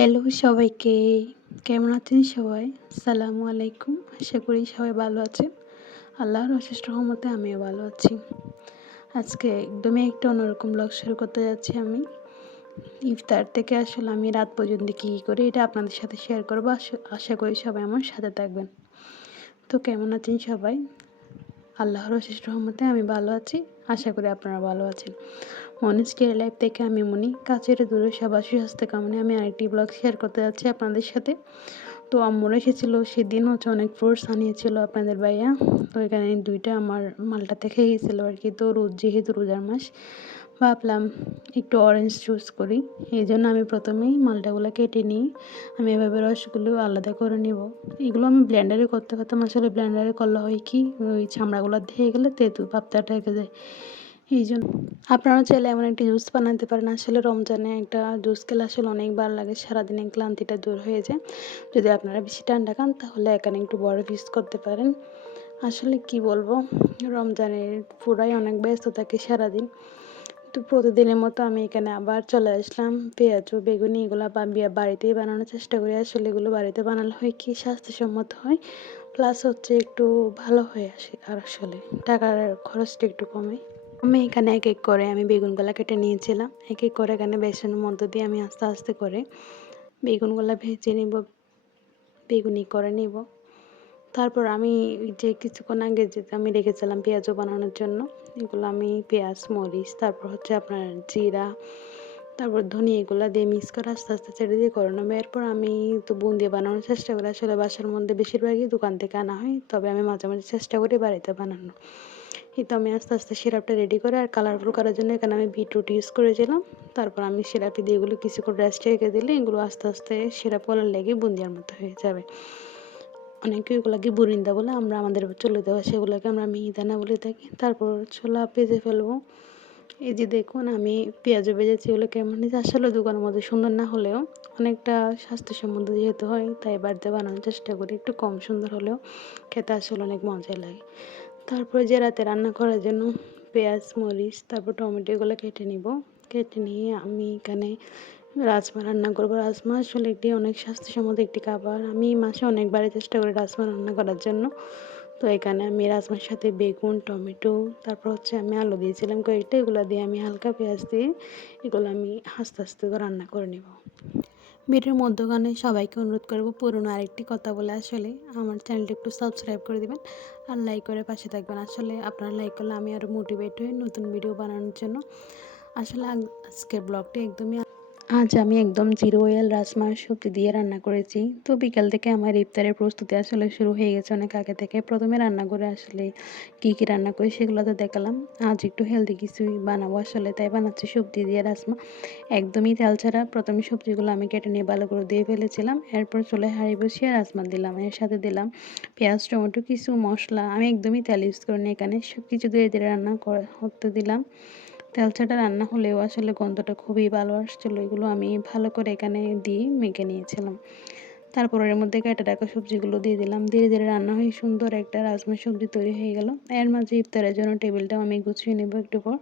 Hello সবাইকে, কেমন আছেন সবাই? আসসালামু আলাইকুম। আশা করি সবাই ভালো আছেন। আল্লাহর অশেষ রহমতে আমিও ভালো আছি। আজকে একদমই একটা অন্যরকম ব্লগ শুরু করতে যাচ্ছি আমি। ইফতার থেকে আসলে আমি রাত পর্যন্ত কী করি এটা আপনাদের সাথে শেয়ার করব। আশা করি সবাই আমার সাথে থাকবেন। তো কেমন আছেন সবাই? আল্লাহর অশেষ রহমতে আমি ভালো আছি। আশা করি আপনারা ভালো আছেন। মনিজ ডেইলি লাইফ থেকে আমি মনি। কাছের দূরে সবার সুস্বাস্থ্য কামনায় আমি আরেকটি ব্লগ শেয়ার করতে যাচ্ছি আপনাদের সাথে। তো আম্মুরা এসেছিল সেদিন অনেক ফ্রুটস আনিয়েছিল আপনাদের ভাইয়া। তো এখানে ২ টা আমার মালটা থেকে গেছিল আরকি। তো যেহেতু রোজার মাস ভাবলাম একটু অরেঞ্জ জুস করি। এইজন্য আমি প্রথমেই মালটাগুলো কেটে নিই। আমি এভাবে রসগুলো আলাদা করে নিব। এগুলো আমি ব্লেন্ডারে করতে পারতাম। আসলে ব্লেন্ডারে করলে হয় কি ওই চামড়াগুলো দিয়ে গেলে তেঁতুল ভাবটা থেকে যায়। এইজন্য আপনারাও চাইলে এমন একটি জুস বানাতে পারেন। আসলে রমজানে একটা জুস খেলে আসলে অনেক ভালো লাগে। সারাদিনের ক্লান্তিটা দূর হয়ে যায়। যদি আপনারা বেশি ঠান্ডা খান তাহলে এখানে একটু বরফ ইউজ করতে পারেন। আসলে কি বলবো, রমজানের পুরাই অনেক ব্যস্ত থাকি সারাদিন। তো প্রতিদিনের মতো আমি এখানে আবার চলে আসলাম। পেঁয়াজ ও বেগুনি এগুলো বাড়িতেই বানানোর চেষ্টা করি। আসলে এগুলো বাড়িতে বানালে হয় কি স্বাস্থ্যসম্মত হয়। প্লাস একটু ভালো হয়ে আসে আর আসলে টাকার খরচটা একটু কমে। আমি এখানে এক করে আমি বেগুনগুলা কেটে নিয়েছিলাম। এক করে এখানে বেসনের মধ্য দিয়ে আমি আস্তে আস্তে করে বেগুনগুলা ভেজে নিব, বেগুনি করে নিব। তারপর আমি যে কিছুক্ষণ আগে যে আমি রেখেছিলাম পেঁয়াজও বানানোর জন্য, এগুলো আমি পেঁয়াজ, মরিচ, তারপর আপনার জিরা, তারপর ধনিয়া এগুলো দিয়ে মিক্স করে আস্তে আস্তে ছেড়ে দিয়ে করে নেবো। এরপর আমি তো বুন্দি বানানোর চেষ্টা করি। আসলে বাসার মধ্যে বেশিরভাগই দোকান থেকে আনা হয়, তবে আমি মাঝে মাঝে চেষ্টা করি বাড়িতে বানানো। এই তো আমি আস্তে আস্তে সিরাপটা রেডি করে আর কালারফুল করার জন্য এখানে আমি বিটরুট ইউজ করেছিলাম। তারপর আমি সিরাপে দিয়ে এগুলো কিছুক্ষণ রেস্টে রেখে দিলে এগুলো আস্তে আস্তে সিরাপ গলার লেগে বুন্দিয়ার মতো হয়ে যাবে। অনেকে এগুলাকে বুরিন্দা বলে, আমরা আমাদের চলিত ভাষায় এগুলোকে আমরা মিহিদানা বলে থাকি। তারপর ছোলা ভেজে ফেলবো। এই যে দেখুন আমি পেঁয়াজও ভেজেছি, এগুলো কেমন হয়েছে। আসলে দোকানের মধ্যে সুন্দর না হলেও অনেকটা স্বাস্থ্যসম্মত যেহেতু হয়, তাই বাড়িতে বানানোর চেষ্টা করি। একটু কম সুন্দর হলেও খেতে আসলে অনেক মজা লাগে। তারপরে যে রাতে রান্না করার জন্য পেঁয়াজ, মরিচ, তারপর টমেটো এগুলো কেটে নিব। কেটে নিয়ে আমি এখানে রাজমা রান্না করব। রাজমা আসলে অনেক স্বাস্থ্যসম্মত একটি খাবার। আমি মাসে অনেকবারই চেষ্টা করি রাজমা রান্না করার জন্য। তো এখানে আমি রাজমার সাথে বেগুন, টমেটো, তারপর আমি আলু দিয়েছিলাম কয়েকটা। এগুলো দিয়ে আমি হালকা পেঁয়াজ দিয়ে এগুলো আমি আস্তে আস্তে করে রান্না করে নেব। ভিডিওর মধ্যখানে সবাইকে অনুরোধ করব পুরনো আরেকটি কথা বলে, আসলে আমার চ্যানেলটি একটু সাবস্ক্রাইব করে দিবেন আর লাইক করে পাশে থাকবেন। আসলে আপনারা লাইক করলে আমি আরও মোটিভেট হই নতুন ভিডিও বানানোর জন্য। আসলে আজকের ব্লগটি আজ আমি একদম জিরো অয়েল রাজমার সবজি দিয়ে রান্না করেছি। তো বিকাল থেকে আমার ইফতারের প্রস্তুতি আসলে শুরু হয়ে গেছে অনেক আগে থেকে। প্রথমে রান্না করে আসলে কী কী রান্না করি সেগুলো তো দেখালাম। আজ একটু হেলদি কিছুই বানাবো আসলে, তাই বানাচ্ছি সবজি দিয়ে রাজমা। একদমই তেল ছাড়া। প্রথমে সবজিগুলো আমি কেটে নিয়ে ভালো করে দিয়ে ফেলেছিলাম। এরপর চুলায় হাঁড়ি বসিয়ে রাজমা দিলাম। এর সাথে দিলাম পেঁয়াজ, টমেটো, কিছু মশলা। আমি একদমই তেল ইউজ করিনি এখানে। সব কিছু ধীরে ধীরে রান্না করতে দিলাম। তেল ছাড়া রান্না হলেও আসলে গন্ধটা খুবই ভালো আসছিলো। এগুলো আমি ভালো করে এখানে দিয়ে মেখে নিয়েছিলাম। তারপর এর মধ্যে কেটে রাখা সবজিগুলো দিয়ে দিলাম। ধীরে ধীরে রান্না হয়ে সুন্দর একটা রাজমা সবজি তৈরি হয়ে গেল। এর মাঝে ইফতারের জন্য টেবিলটাও আমি গুছিয়ে নেব একটু পর।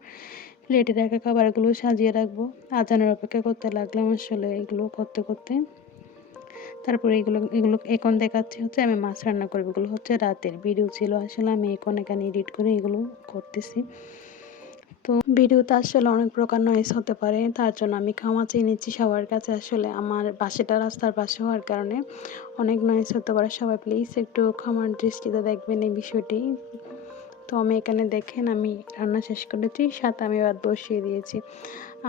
প্লেটে রাখা খাবারগুলো সাজিয়ে রাখবো। আজানের অপেক্ষা করতে লাগলাম আসলে এগুলো করতে করতে। তারপরে এগুলো এখন দেখাচ্ছি আমি মাছ রান্না করবো। এগুলো রাতের ভিডিও ছিল। আসলে আমি এখন এখানে এডিট করে এগুলো করতেছি। তো ভিডিওতে আসলে অনেক প্রকার নয়েজ হতে পারে, তার জন্য আমি ক্ষমা চেয়ে নিচ্ছি সবার কাছে। আসলে আমার বাসাটা রাস্তার পাশে হওয়ার কারণে অনেক নয়েজ হতে পারে। সবাই প্লিজ একটু ক্ষমার দৃষ্টিতে দেখবেন এই বিষয়টি। তো আমি এখানে দেখেন আমি রান্না শেষ করেছি, সাথে আমি ভাত বসিয়ে দিয়েছি।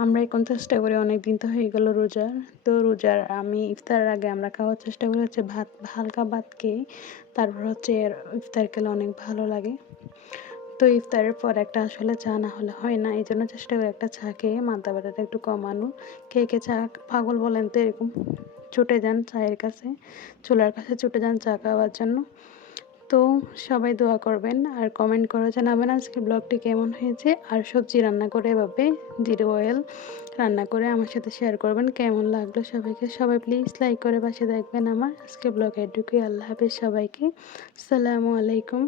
আমরা এখন চেষ্টা করি, অনেক দিন তো হয়ে গেল রোজার। তো রোজার আমি ইফতারের আগে আমরা খাওয়ার চেষ্টা করি ভাত, হালকা ভাত খেয়ে তারপর ইফতার খেলে অনেক ভালো লাগে। তো ইফতারের পর একটা আসলে চা না হলে হয় না, এই জন্য চেষ্টা করি একটা চা খেয়ে মাথা ব্যথাটা একটু কমানো। কে কে চা পাগল বলেন তো এরকম ছুটে যান চায়ের কাছে, চুলার কাছে ছুটে যান চা খাওয়ার জন্য। তো সবাই দোয়া করবেন আর কমেন্ট করে জানাবেন আজকে ব্লগটি কেমন হয়েছে। আর সবজি রান্না করে এভাবে জিরো অয়েল রান্না করে আমার সাথে শেয়ার করবেন কেমন লাগলো সবাইকে। সবাই প্লিজ লাইক করে পাশে থাকবেন আমার। আজকে ব্লগ এটুকুই। আল্লাহ হাফেজ সবাইকে। আসসালামু আলাইকুম।